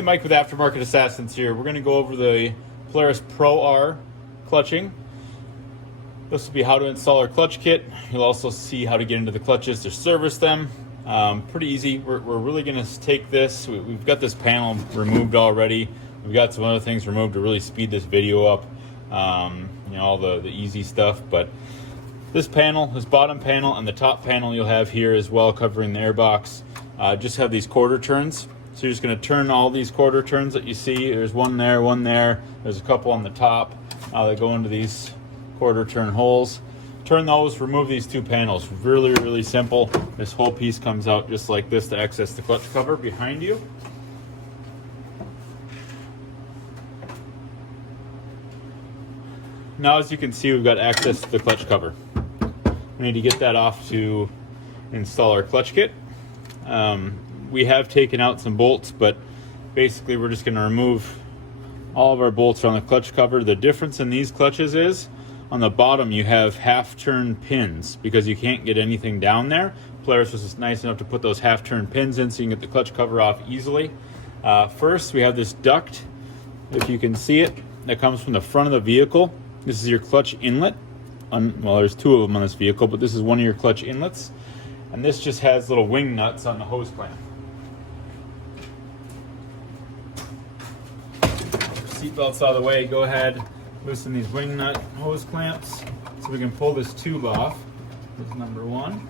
Hey, Mike with Aftermarket Assassins here. We're going to go over the Polaris Pro R clutching. This will be how to install our clutch kit. You'll also see how to get into the clutches to service them. Pretty easy. We're really going to take this. We've got this panel removed already. We've got some other things removed to really speed this video up. You know, all the easy stuff. But this panel, this bottom panel, and the top panel you'll have here as well, covering the airbox, just have these quarter turns. So you're just going to turn all these quarter turns that you see. There's one there, one there. There's a couple on the top that go into these quarter turn holes. Turn those, remove these two panels. Really, really simple. This whole piece comes out just like this to access the clutch cover behind you. Now, as you can see, we've got access to the clutch cover. We need to get that off to install our clutch kit. We have taken out some bolts, but basically we're just going to remove all of our bolts on the clutch cover. The difference in these clutches is on the bottom you have half-turn pins because you can't get anything down there. Polaris was just nice enough to put those half-turn pins in so you can get the clutch cover off easily. First, we have this duct, if you can see it, that comes from the front of the vehicle. This is your clutch inlet. Well, there's two of them on this vehicle, but this is one of your clutch inlets. And this just has little wing nuts on the hose clamp. Seatbelts out of the way, go ahead, loosen these wing nut hose clamps so we can pull this tube off. This is number one.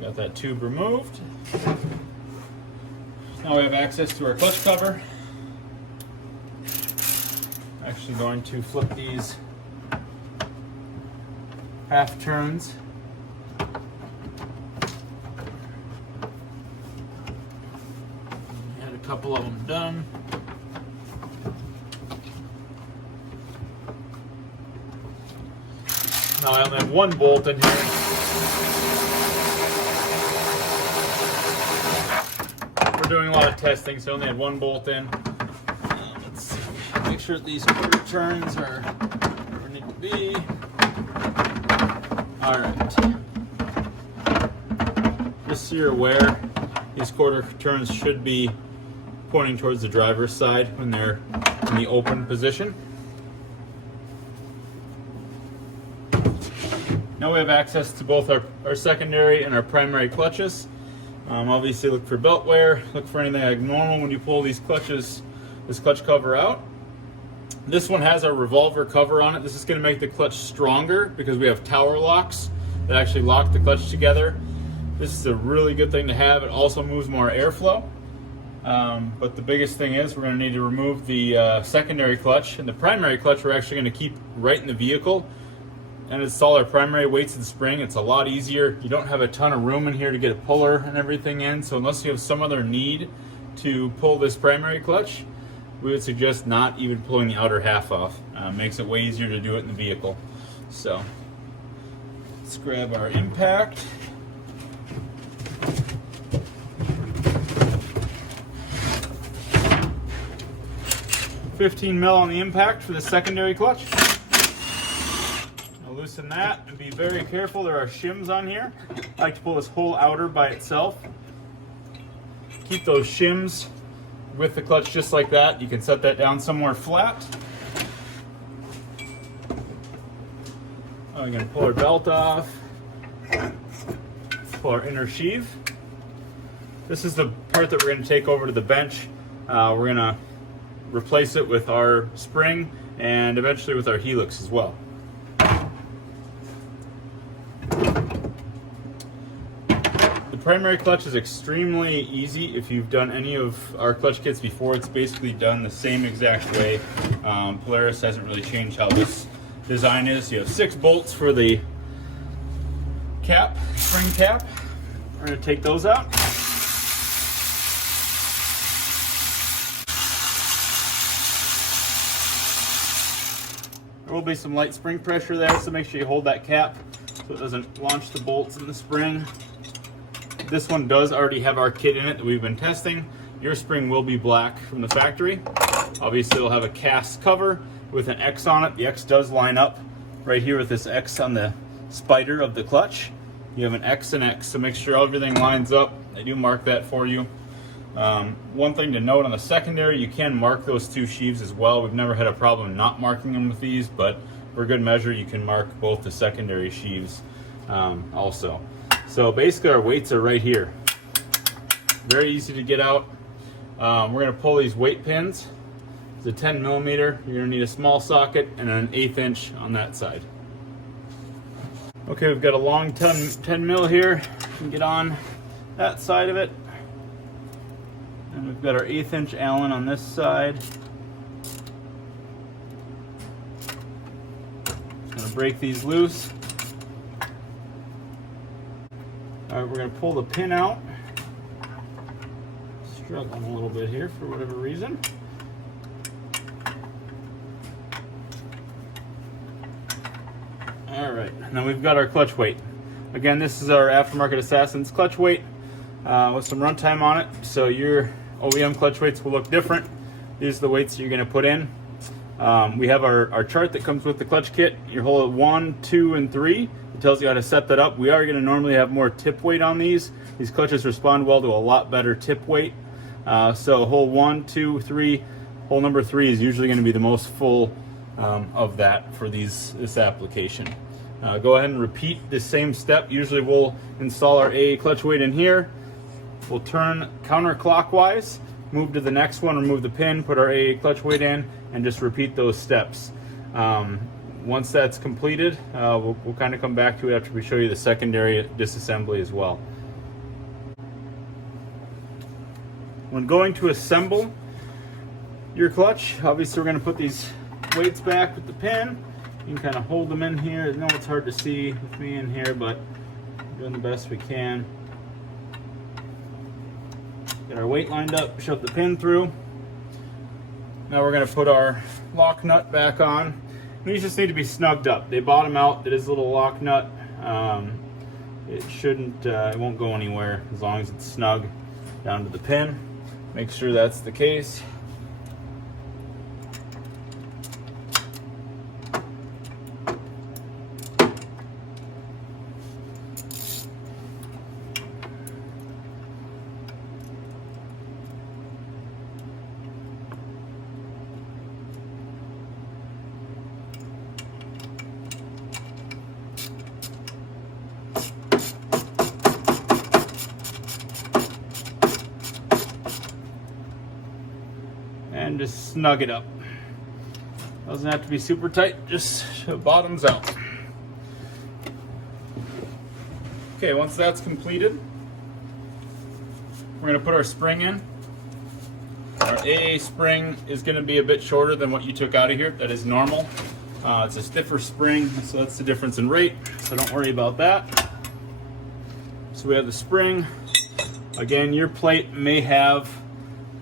Got that tube removed. Now we have access to our clutch cover. Actually going to flip these half turns. Had a couple of them done. Now I only have one bolt in here. We're doing a lot of testing, so I only had one bolt in. Let's see. Make sure these quarter turns are where they need to be. Alright. Just so you're aware, these quarter turns should be pointing towards the driver's side when they're in the open position. Now we have access to both our secondary and our primary clutches. Obviously look for belt wear, look for anything abnormal when you pull these clutches, this clutch cover out. This one has our revolver cover on it. This is going to make the clutch stronger because we have tower locks that actually lock the clutch together. This is a really good thing to have. It also moves more airflow. But the biggest thing is we're going to need to remove the secondary clutch, and the primary clutch we're actually going to keep right in the vehicle and install our primary weights and spring. It's a lot easier. You don't have a ton of room in here to get a puller and everything in, so unless you have some other need to pull this primary clutch, we would suggest not even pulling the outer half off. Makes it way easier to do it in the vehicle. So let's grab our impact. $15 mil on the impact for the secondary clutch. Now loosen that and be very careful. There are shims on here. I like to pull this whole outer by itself. Keep those shims with the clutch just like that. You can set that down somewhere flat. I'm going to pull our belt off. Pull our inner sheave. This is the part that we're going to take over to the bench. We're going to replace it with our spring and eventually with our helix as well. The primary clutch is extremely easy. If you've done any of our clutch kits before, it's basically done the same exact way. Polaris hasn't really changed how this design is. You have 6 bolts for the cap, spring cap. We're going to take those out. There will be some light spring pressure there, so make sure you hold that cap so it doesn't launch the bolts in the spring. This one does already have our kit in it that we've been testing. Your spring will be black from the factory. Obviously it'll have a cast cover with an X on it. The X does line up right here with this X on the spider of the clutch. You have an X and X, so make sure everything lines up. They do mark that for you. One thing to note on the secondary, you can mark those two sheaves as well. We've never had a problem not marking them with these, but for good measure, you can mark both the secondary sheaves also. So basically our weights are right here. Very easy to get out. We're going to pull these weight pins. It's a 10 millimeter. You're going to need a small socket and an 1/8 inch on that side. Okay, we've got a long 10 mil here. You can get on that side of it. And we've got our 1/8 inch Allen on this side. Just going to break these loose. All right, we're going to pull the pin out. Struggling a little bit here for whatever reason. All right, now we've got our clutch weight. Again, this is our aftermarket Assassin's clutch weight with some runtime on it. So your OEM clutch weights will look different. These are the weights that you're going to put in. We have our chart that comes with the clutch kit. You hold it 1, 2, and 3. It tells you how to set that up. We are going to normally have more tip weight on these. These clutches respond well to a lot better tip weight. So hole 1, 2, 3, hole number 3 is usually going to be the most full of that for this application. Go ahead and repeat the same step. Usually we'll install our AA clutch weight in here. We'll turn counterclockwise, move to the next one, remove the pin, put our AA clutch weight in, and just repeat those steps. Once that's completed, we'll kind of come back to it after we show you the secondary disassembly as well. When going to assemble your clutch, obviously we're going to put these weights back with the pin. You can kind of hold them in here. I know it's hard to see with me in here, but we're doing the best we can. Get our weight lined up, shove the pin through. Now we're going to put our lock nut back on. These just need to be snugged up. They bottom out. It is a little lock nut. It won't go anywhere as long as it's snug down to the pin. Make sure that's the case. And just snug it up. Doesn't have to be super tight, just bottoms out. Okay, once that's completed, we're going to put our spring in. Our AA spring is going to be a bit shorter than what you took out of here. That is normal. It's a stiffer spring, so that's the difference in rate, so don't worry about that. So we have the spring. Again, your plate may have,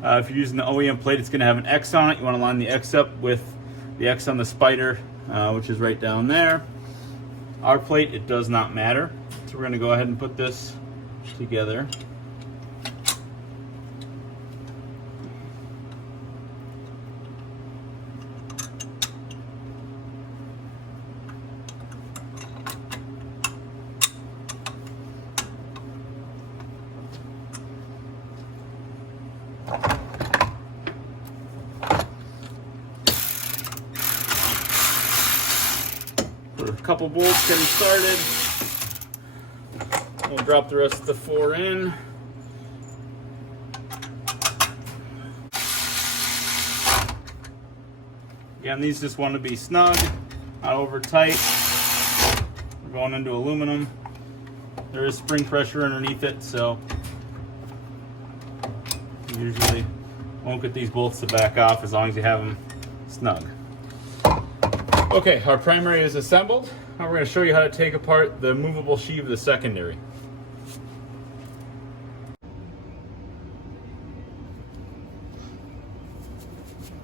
if you're using the OEM plate, it's going to have an X on it. You want to line the X up with the X on the spider, which is right down there. Our plate, it does not matter. So we're going to go ahead and put this together. A couple bolts getting started. We'll drop the rest of the 4 in. Again, these just want to be snug, not over tight. We're going into aluminum. There is spring pressure underneath it, so you usually won't get these bolts to back off as long as you have them snug. Okay, our primary is assembled. Now we're going to show you how to take apart the movable sheave of the secondary.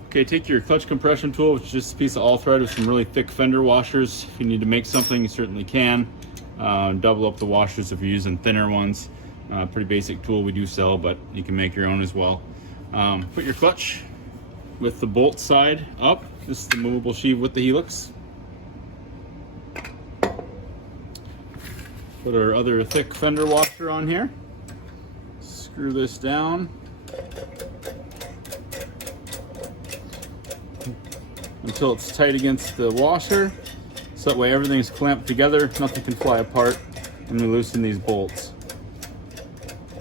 Okay, take your clutch compression tool, which is just a piece of all thread with some really thick fender washers. If you need to make something, you certainly can. Double up the washers if you're using thinner ones. Pretty basic tool we do sell, but you can make your own as well. Put your clutch with the bolt side up. This is the movable sheave with the helix. Put our other thick fender washer on here. Screw this down. Until it's tight against the washer. So that way everything's clamped together, nothing can fly apart, and we loosen these bolts.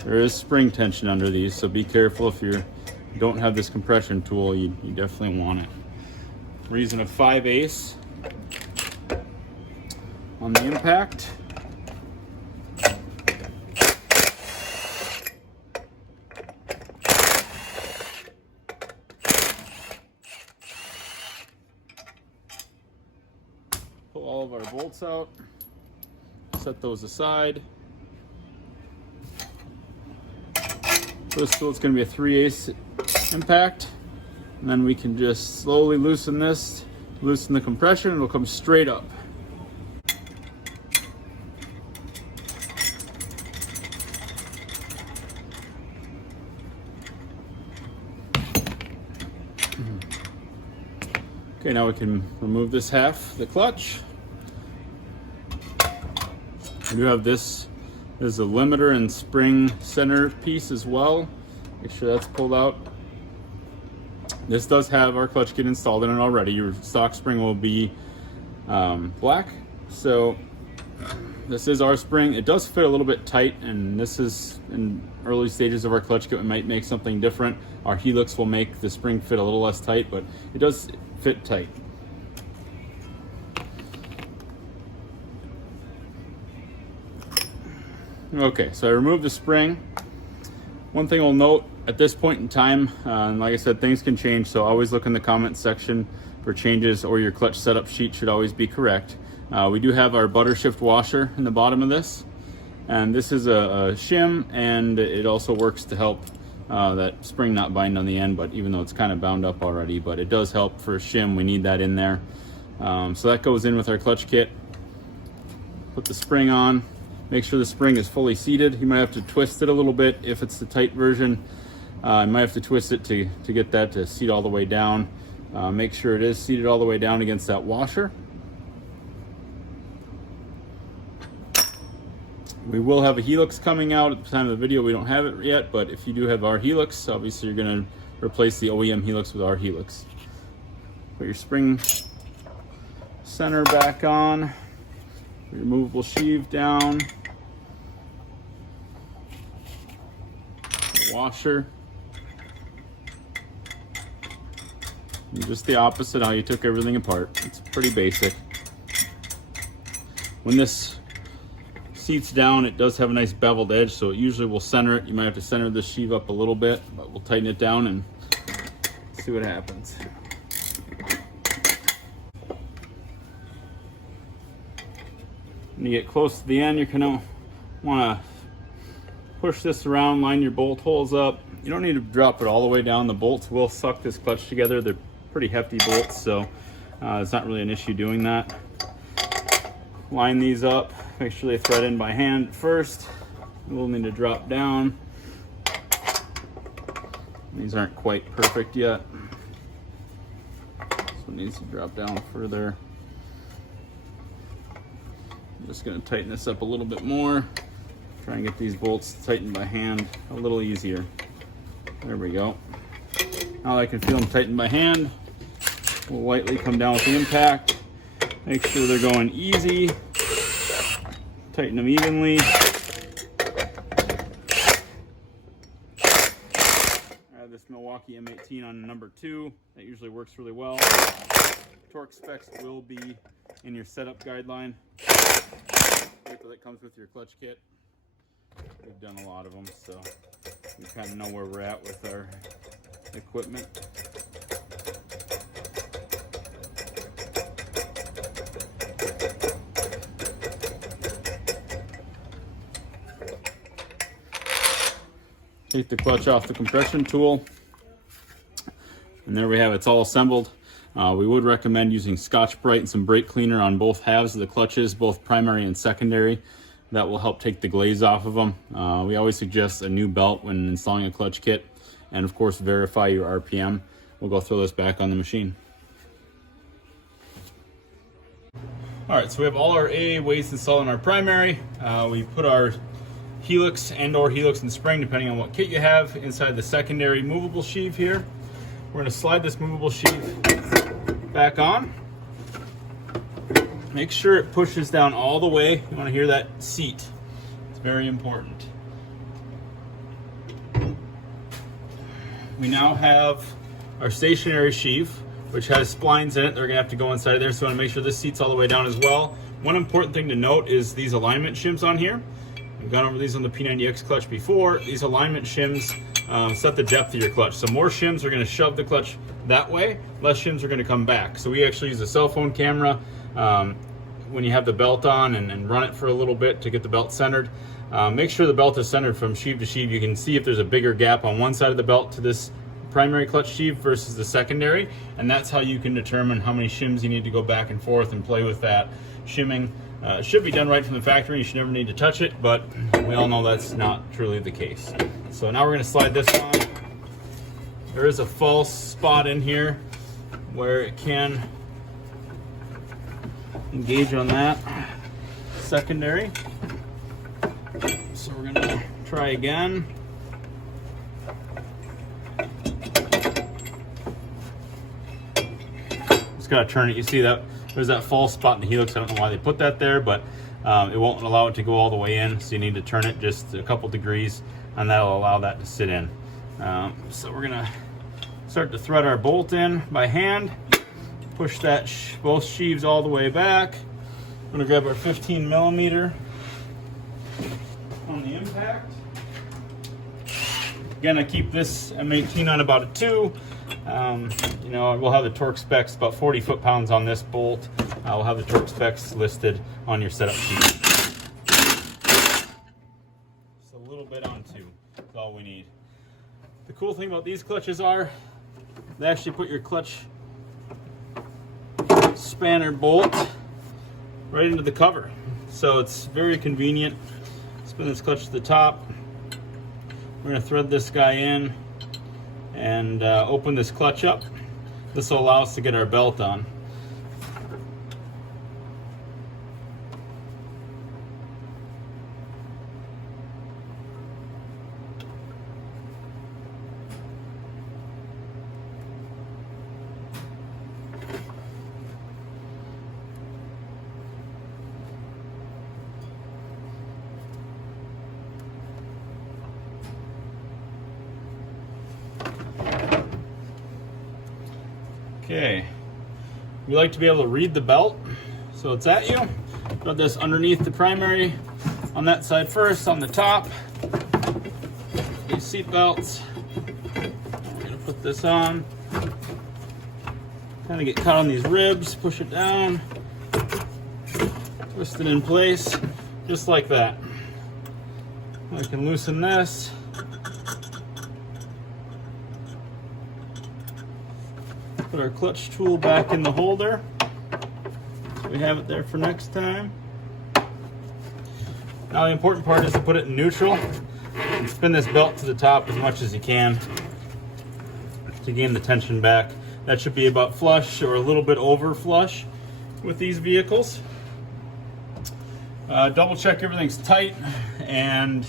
There is spring tension under these, so be careful if you don't have this compression tool, you definitely want it. Reason of 5/8 on the impact. Pull all of our bolts out, set those aside. This tool is going to be a 3/8 impact, and then we can just slowly loosen this, loosen the compression, and it'll come straight up. Okay, now we can remove this half, the clutch. We do have this as a limiter and spring center piece as well. Make sure that's pulled out. This does have our clutch kit installed in it already. Your stock spring will be black. So this is our spring. It does fit a little bit tight, and this is in early stages of our clutch kit. We might make something different. Our helix will make the spring fit a little less tight, but it does fit tight. Okay, so I removed the spring. One thing I'll note at this point in time, and like I said, things can change, so always look in the comments section for changes, or your clutch setup sheet should always be correct. We do have our butter shift washer in the bottom of this, and this is a shim, and it also works to help that spring not bind on the end, but even though it's kind of bound up already, but it does help for a shim. We need that in there. So that goes in with our clutch kit. Put the spring on. Make sure the spring is fully seated. You might have to twist it a little bit if it's the tight version. You might have to twist it to get that to seat all the way down. Make sure it is seated all the way down against that washer. We will have a helix coming out at the time of the video. We don't have it yet, but if you do have our helix, obviously you're going to replace the OEM helix with our helix. Put your spring center back on, removable sheave down, washer, and just the opposite how you took everything apart. It's pretty basic. When this seats down, it does have a nice beveled edge, so it usually will center it. You might have to center this sheave up a little bit, but we'll tighten it down and see what happens. When you get close to the end, you're gonna wanna push this around, line your bolt holes up. You don't need to drop it all the way down. The bolts will suck this clutch together. They're pretty hefty bolts, so it's not really an issue doing that. Line these up. Make sure they thread in by hand first. We'll need to drop down. These aren't quite perfect yet, so it needs to drop down further. I'm just going to tighten this up a little bit more. Try and get these bolts tightened by hand a little easier. There we go. Now that I can feel them tightened by hand, we'll lightly come down with the impact. Make sure they're going easy. Tighten them evenly. I have this Milwaukee M18 on number 2. That usually works really well. Torque specs will be in your setup guideline. That comes with your clutch kit. We've done a lot of them, so we kind of know where we're at with our equipment. Take the clutch off the compression tool, and there we have it. It's all assembled. We would recommend using Scotch-Brite and some brake cleaner on both halves of the clutches, both primary and secondary. That will help take the glaze off of them. We always suggest a new belt when installing a clutch kit, and of course verify your RPM. We'll go throw this back on the machine. All right, so we have all our AA weights installed in our primary. We put our helix and/or helix and spring, depending on what kit you have, inside the secondary movable sheave here. We're gonna slide this movable sheave back on. Make sure it pushes down all the way. You wanna hear that seat. It's very important. We now have our stationary sheave, which has splines in it. They're gonna have to go inside of there, so I wanna make sure this seat's all the way down as well. One important thing to note is these alignment shims on here. We've gone over these on the P90X clutch before. These alignment shims set the depth of your clutch. So more shims are gonna shove the clutch that way, less shims are gonna come back. So we actually use a cell phone camera when you have the belt on and run it for a little bit to get the belt centered. Make sure the belt is centered from sheave to sheave. You can see if there's a bigger gap on one side of the belt to this primary clutch sheave versus the secondary, and that's how you can determine how many shims you need to go back and forth and play with that. Shimming should be done right from the factory. You should never need to touch it, but we all know that's not truly the case. So now we're going to slide this on. There is a false spot in here where it can engage on that secondary. So we're going to try again. Just got to turn it. You see that there's that false spot in the helix. I don't know why they put that there, but it won't allow it to go all the way in, so you need to turn it just a couple degrees, and that'll allow that to sit in. So we're gonna start to thread our bolt in by hand, push that both sheaves all the way back. I'm gonna grab our 15 millimeter on the impact. Again, I keep this M18 on about a 2. You know, we'll have the torque specs, about 40 foot-pounds on this bolt. We'll have the torque specs listed on your setup sheet. Just a little bit on 2, that's all we need. The cool thing about these clutches are, they actually put your clutch spanner bolt right into the cover. So it's very convenient. Spin this clutch to the top. We're gonna thread this guy in and open this clutch up. This will allow us to get our belt on. Okay, we like to be able to read the belt, so it's at you. Put this underneath the primary on that side first, on the top. These seat belts. We're gonna put this on. Kind of get caught on these ribs, push it down, twist it in place, just like that. I can loosen this. Put our clutch tool back in the holder, so we have it there for next time. Now the important part is to put it in neutral and spin this belt to the top as much as you can to gain the tension back. That should be about flush or a little bit over flush with these vehicles. Double check everything's tight, and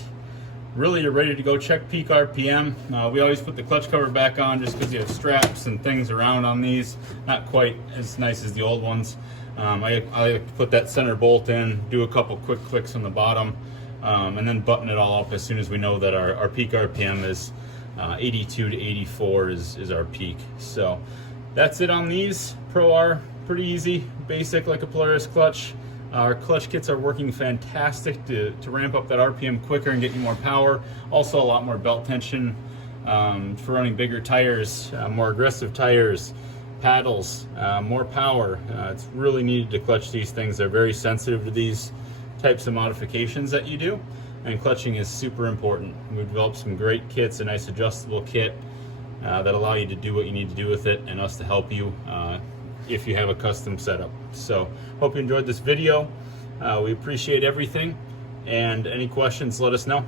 really you're ready to go. Check peak RPM. We always put the clutch cover back on just because you have straps and things around on these. Not quite as nice as the old ones. I like to put that center bolt in, do a couple quick clicks on the bottom, and then button it all up as soon as we know that our peak RPM is 82 to 84 is our peak. So that's it on these. Pro R, pretty easy, basic like a Polaris clutch. Our clutch kits are working fantastic to ramp up that RPM quicker and get you more power. Also a lot more belt tension for running bigger tires, more aggressive tires, paddles, more power. It's really needed to clutch these things. They're very sensitive to these types of modifications that you do, and clutching is super important. We've developed some great kits, a nice adjustable kit that allow you to do what you need to do with it, and us to help you if you have a custom setup. So hope you enjoyed this video. We appreciate everything, and any questions, let us know.